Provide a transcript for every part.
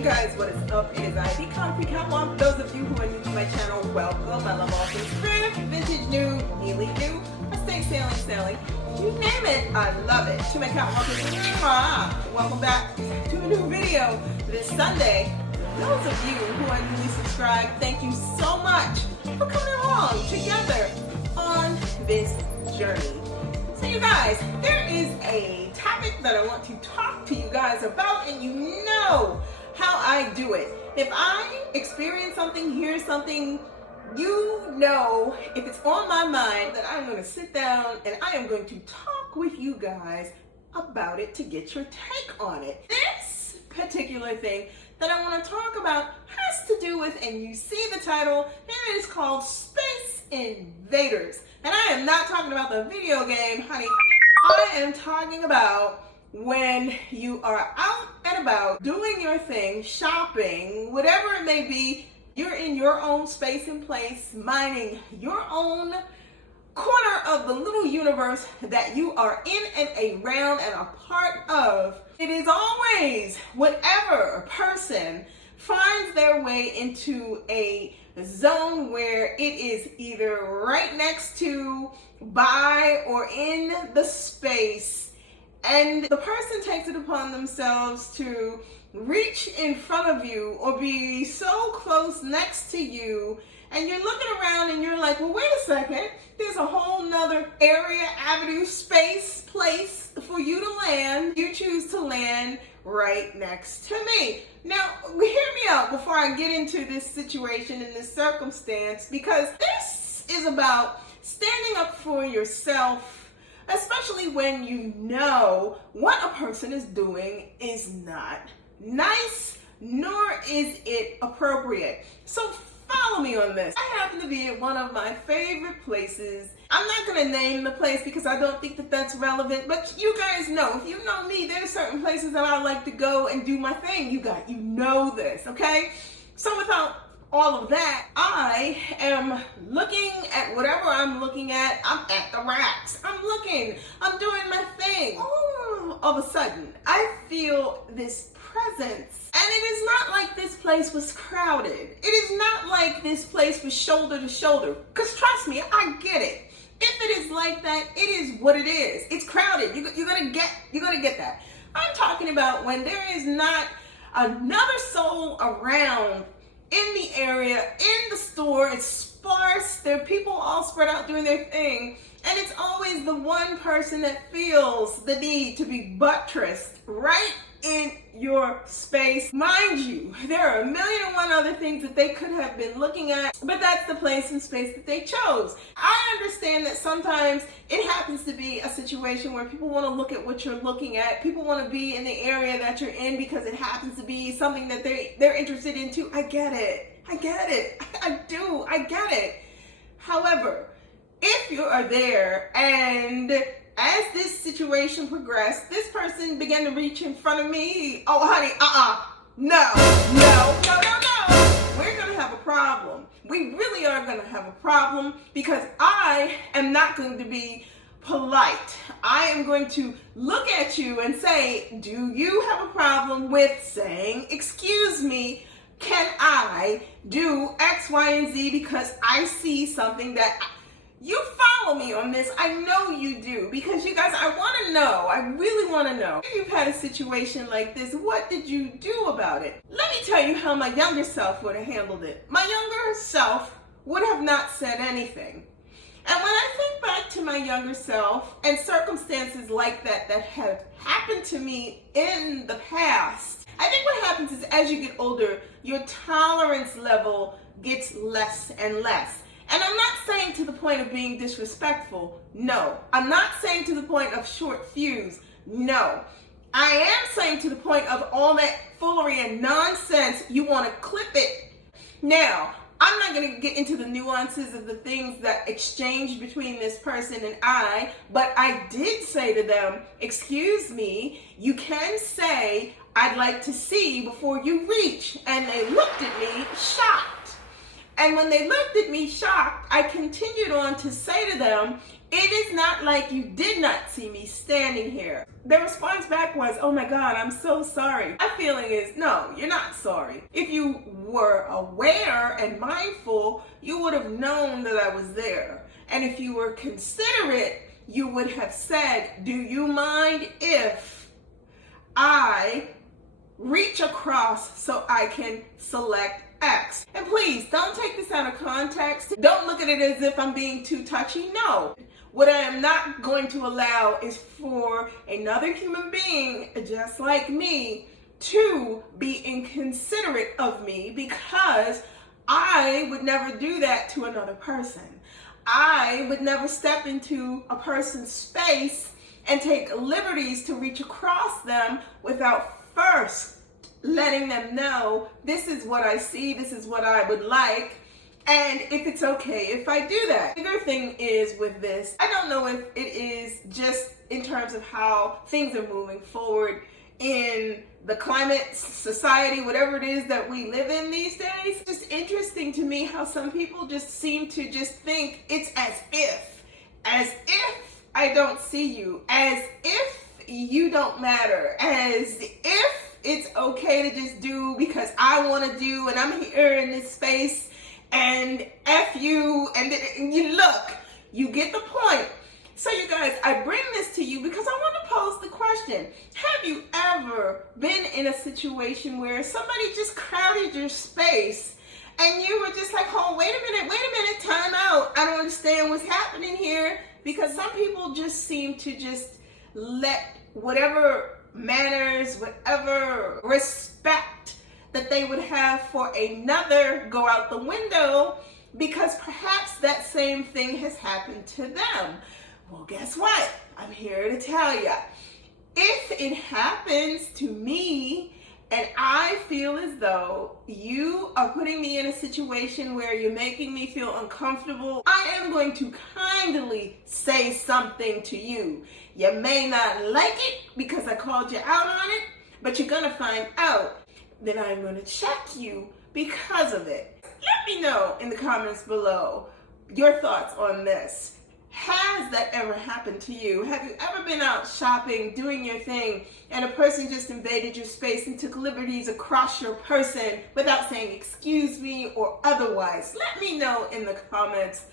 Hey guys, what is up? It is I, the Concrete Catwalk. Those of you who are new to my channel, welcome. I love all things thrift, vintage, new, elite new, estate sailing. You name it, I love it. To my catwalkers, welcome back to a new video this Sunday. Those of you who are newly subscribed, thank you so much for coming along together on this journey. So you guys, there is a topic that I want to talk to you guys about, and you know how I do it. If I experience something, hear something, you know, if it's on my mind, that I'm going to sit down and I am going to talk with you guys about it to get your take on it. This particular thing that I want to talk about has to do with, and you see the title, it is called Space Invaders. And I am not talking about the video game, honey. I am talking about when you are out and about doing your thing, shopping, whatever it may be, you're in your own space and place, minding your own corner of the little universe that you are in and around and a part of. It is always whatever person finds their way into a zone where it is either right next to, by, or in the space, and the person takes it upon themselves to reach in front of you or be so close next to you, and you're looking around and you're like, well, wait a second, there's a whole nother area, avenue, space, place for you to land. You choose to land right next to me. Now, hear me out before I get into this situation and this circumstance, because this is about standing up for yourself, especially when you know what a person is doing is not nice, nor is it appropriate. So follow me on this. I happen to be at one of my favorite places. I'm not going to name the place because I don't think that that's relevant, but you guys know, if you know me, there's certain places that I like to go and do my thing. You know this, okay? So without all of that, I am looking at whatever I'm looking at. I'm at the racks. I'm looking. I'm doing my thing. All of a sudden, I feel this presence. And it is not like this place was crowded. It is not like this place was shoulder to shoulder. Because trust me, I get it. If it is like that, it is what it is. It's crowded. You're gonna get that. I'm talking about when there is not another soul around in the area, in the store. It's sparse. There are people all spread out doing their thing. And it's always the one person that feels the need to be buttressed right in your space. Mind you, there are a million and one other things that they could have been looking at, but that's the place and space that they chose. I understand that sometimes it happens to be a situation where people want to look at what you're looking at. People want to be in the area that you're in because it happens to be something that they're interested in too. I get it. I do. I get it. However, if you are there and as this situation progressed, this person began to reach in front of me. Oh, honey, no. We're going to have a problem. We really are going to have a problem because I am not going to be polite. I am going to look at you and say, do you have a problem with saying, excuse me, can I do X, Y, and Z because I see something that... You follow me on this. I know you do, because you guys, I want to know. I really want to know. If you've had a situation like this, what did you do about it? Let me tell you how my younger self would have handled it. My younger self would have not said anything. And when I think back to my younger self and circumstances like that have happened to me in the past, I think what happens is as you get older, your tolerance level gets less and less. And I'm not saying to the point of being disrespectful. No. I'm not saying to the point of short fuse. No. I am saying to the point of all that foolery and nonsense, you want to clip it. Now, I'm not going to get into the nuances of the things that exchanged between this person and I, but I did say to them, excuse me, you can say, I'd like to see before you reach. And they looked at me shocked. And when they looked at me shocked, I continued on to say to them, it is not like you did not see me standing here. Their response back was, oh my God, I'm so sorry. My feeling is, no, you're not sorry. If you were aware and mindful, you would have known that I was there. And if you were considerate, you would have said, do you mind if I reach across so I can select X? And please, don't take this out of context. Don't look at it as if I'm being too touchy. No. What I am not going to allow is for another human being, just like me, to be inconsiderate of me, because I would never do that to another person. I would never step into a person's space and take liberties to reach across them without first letting them know, this is what I see, this is what I would like, and if it's okay if I do that. The bigger thing is with this, I don't know if it is just in terms of how things are moving forward in the climate, society, whatever it is that we live in these days. It's just interesting to me how some people just seem to just think it's as if I don't see you, as if you don't matter, as if it's okay to just do because I want to do, and I'm here in this space, and F you, and you look, you get the point. So you guys, I bring this to you because I want to pose the question. Have you ever been in a situation where somebody just crowded your space and you were just like, oh, wait a minute, time out. I don't understand what's happening here. Because some people just seem to just let whatever manners, whatever respect that they would have for another go out the window, because perhaps that same thing has happened to them. Well, guess what? I'm here to tell you. If it happens to me and I feel as though you are putting me in a situation where you're making me feel uncomfortable, I am going to kindly say something to you. You may not like it because I called you out on it, but you're going to find out that I'm going to check you because of it. Let me know in the comments below your thoughts on this. Has that ever happened to you? Have you ever been out shopping, doing your thing, and a person just invaded your space and took liberties across your person without saying excuse me or otherwise? Let me know in the comments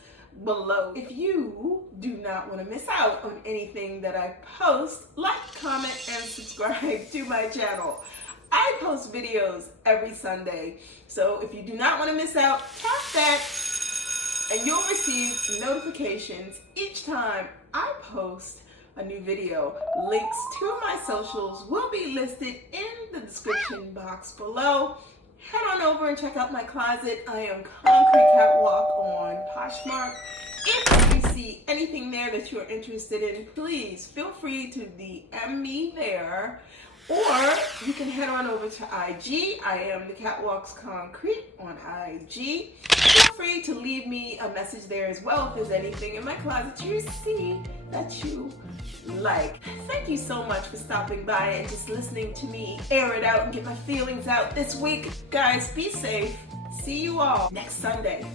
below. If you do not want to miss out on anything that I post, like, comment, and subscribe to my channel. I post videos every Sunday, so if you do not want to miss out, tap that and you'll receive notifications each time I post a new video. Links to my socials will be listed in the description box below. Head on over and check out my closet. I am Concrete Catwalk on Poshmark. If you see anything there that you're interested in, please feel free to DM me there. Or you can head on over to IG. I am the Catwalks Concrete on IG. Feel free to leave me a message there as well if there's anything in my closet you see that you like. Thank you so much for stopping by and just listening to me air it out and get my feelings out this week. Guys, be safe. See you all next Sunday.